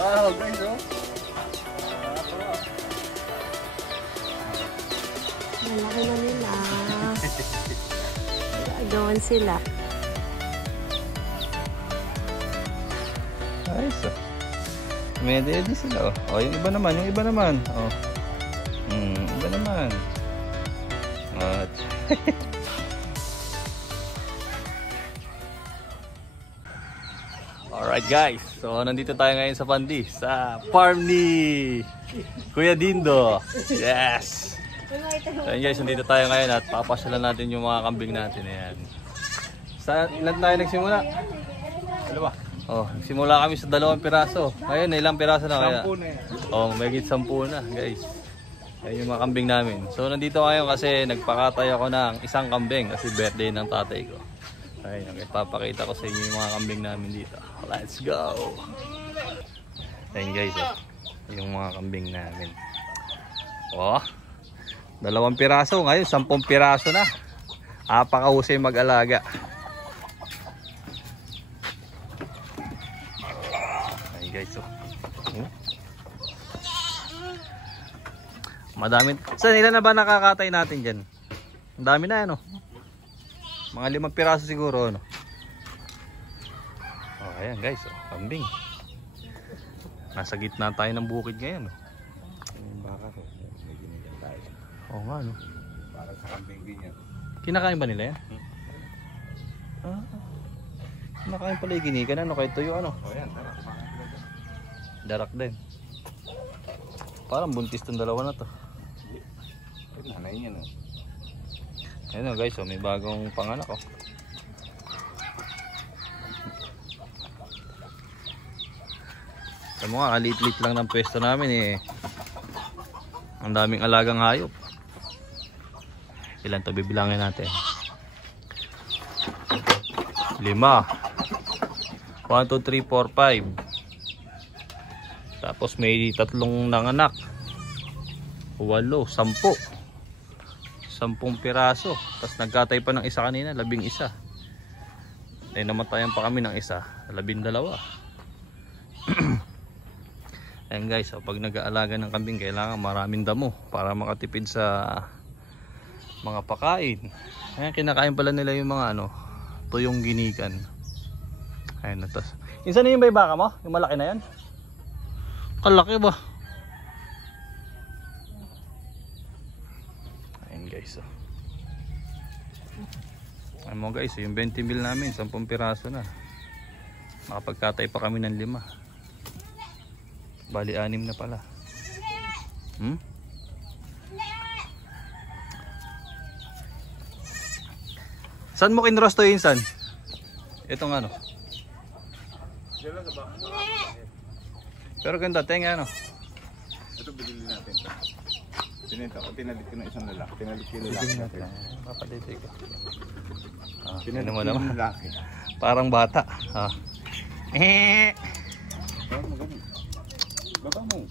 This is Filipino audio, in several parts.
Wow, guys, oh. Malaki na nila. Agawan sila. Ayos, oh. Medyo sila, oh. Oh, yung iba naman, oh. Iba naman. At alright guys, so nandito tayo ngayon sa Pandi, sa farm ni Kuya Dindo. Yes! So guys, nandito tayo ngayon at papasyalan natin yung mga kambing natin. Ayan. Sa ilan tayo nagsimula? Dalawa. Oh, nagsimula kami sa 2 piraso. Ngayon, ilang piraso na kaya? 10 na yan. Oh, may higit 10 na guys. Ayan yung mga kambing namin. So nandito ngayon kasi nagpakatay ako ng isang kambing kasi birthday ng tatay ko. Ayun, okay, papakita ko sa inyo yung mga kambing namin dito. Let's go! Ayun guys, oh, yung mga kambing namin. Oh, 2 piraso. Ngayon, 10 piraso na. Apakahusay mag-alaga. Ayun guys, oh. Madami. Saan ilan na ba nakakatay natin dyan? Ang dami na yan, oh. Mga 5 piraso siguro, ano. Oh, ayan guys, oh, kambing. Nasa gitna tayo ng bukid ngayon, oh. Baka ko, may ginigan tayo. Oo nga, no. Para sa kambing din yan. Kinakain ba nila yan? Ah, kinakain pala yung ginigan, ano, kahit tuyo, ano. O yan, tara, kumakain ko dyan. Darak din. Parang buntis tong dalawa na to. Ay, nanay niya, no. Ayan o guys, oh, may bagong panganak, oh. Alam mo nga, kalit-lit lang ng pwesto namin, eh. Ang daming alagang hayop. Ilan to bibilangin natin? 5. 1, 2, 3, 4, 5. Tapos may 3 nanganak. 8, 10. 10 piraso. Tapos nagkatay pa ng isa kanina, 11. Ay namatayan pa kami ng isa, 12. Ayan guys, so pag nag-aalaga ng kambing, kailangan maraming damo para makatipid sa mga pakain. Ayan, kinakain pala nila yung mga ano, tuyong ginikan. Ayan na to. Insan na yung may baka mo? Yung malaki na yan? Kalaki ba? Ayan guys, oh. Ayan mo guys, yung 20 mil namin, 10 piraso na. Makapagkatay pa kami ng 5. Bali 6 na pala. Saan mo kinross to, Insan? Itong ano? Diyan lang sa baka. Pero ganda, tenga ano? Ito binili natin. Pinenta ko, tinalit ko ng isang lalaki. Tinalit ko yung lalaki natin. Papadete ko. Tinalit mo ko naman. yung lalaki. Parang bata. Baka mo ganun. Baka mo.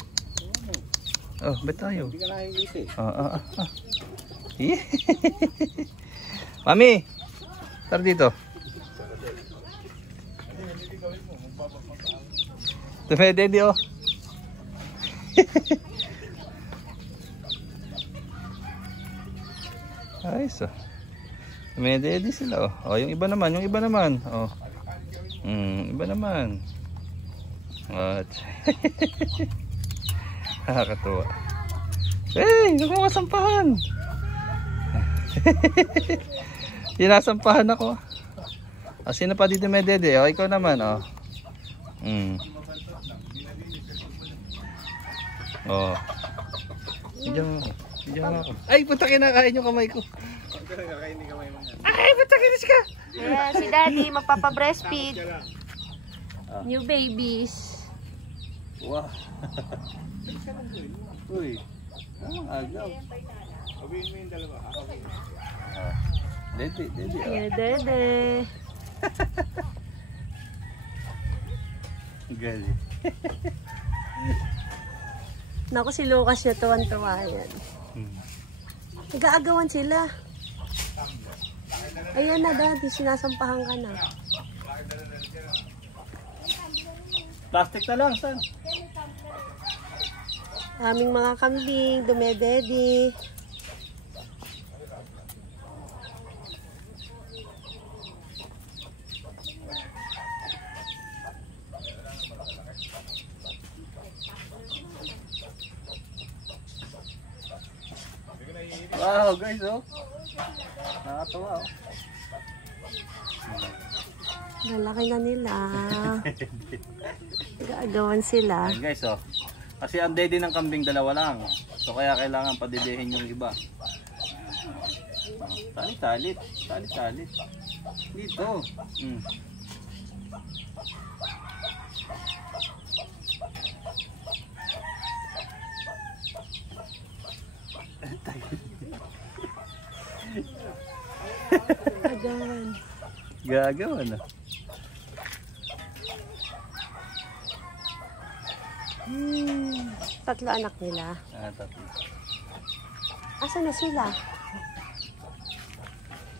Oh, bet tayo. Hindi ka nakikita eh. Mami, tara dito. Tumedede, oh. Ayos, oh. Tumedede sila, oh. Oh, yung iba naman, oh. Iba naman. What? Nakakatuwa. Hey, huwag mo kasampahan. Sinasampahan ako. Oh, sino pa dito may dede? Oh, ikaw naman, oh. Oh. Diyan ako. Ay, puta, kinakain yung kamay ko. Ay, puta, kinis ka. Yeah, si Daddy magpapa-breastfeed. New babies. Wow. Uy. Agaw. Sabihin mo yung dalawa, ha? Dede. Yeah, Dede. Gali. Naku, si Lucas niya tuwan-tuwa yan. Nag-aagawan sila. Ayan na, Daddy. Sinasampahan ka na. Plastic na lang, Stan. Aming mga kambing, dumedede. Wow, guys, oh. Nakatawa, oh. Lalaki na nila. Gagawan sila. Ayan, guys, oh. Kasi ang dede ng kambing dalawa lang. So kaya kailangan padidihin yung iba. Talit-talit. Talit-talit. Dito. Gagawan. Gagawa na. Tatlo anak nila. Tatlo. Asa na sila?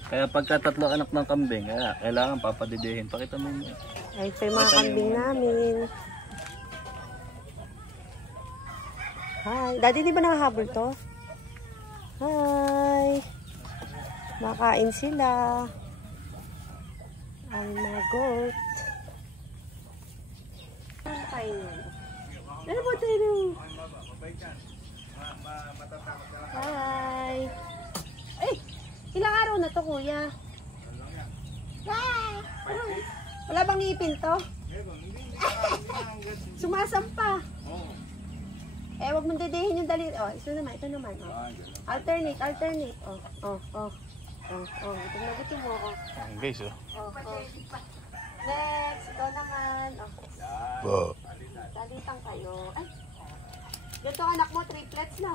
Kaya pagka tatlo anak ng kambing, kailangan papadidihin. Pakita mo mo. Ay, ito yung mga kambing namin. Hi. Daddy, di ba nakahabol to? Hi. Makain sila. Ang mga goat. Ano kain yan? Ano po tayo? Hi. Ay! Ilang araw na to, kuya? Hi! Wala bang ngipin to? Sumasampa. Eh, wag mong dedehin yung daliri. Oh, ito naman, ito naman. Oh. Alternate. Gutom na gutom mo. Ayan, guys, oh. Next, ikaw naman. Oh. Dalitang kayo. Ay, ganito anak mo, triplets na.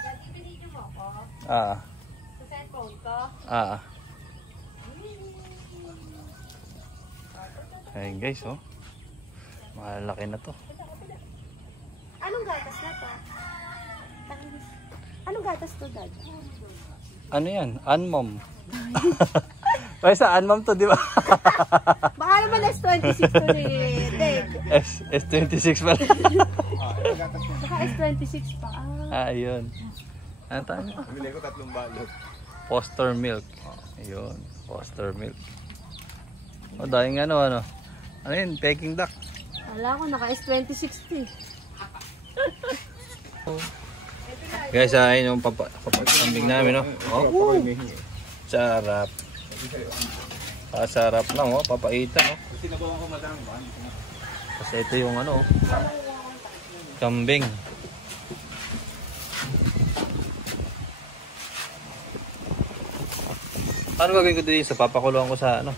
Dati, binidyo mo ako? Sa cellphone ko? Ayan, guys, oh. Malaki na to. Anong gatas na to? Anong gatas to, Dad? Ano yan? Anmom. Ay, sa Anmom to, di ba? Baka naman S26 to ni Dave. S26 pala. Baka S26 pa. Ayun. Ano tayo? Bili ko 3 balot. Foster milk. Ayun. Foster milk. O, dahil ano. Ano yun? Peking duck. Wala ko, naka S26 to eh. Guys, ayun yung papakambing namin, no? Oh, sarap. Sarap lang, oh. Papaitan, oh. Kasi ito yung ano, kambing. Ano gagawin ko dito? Papakuloan ko sa ano?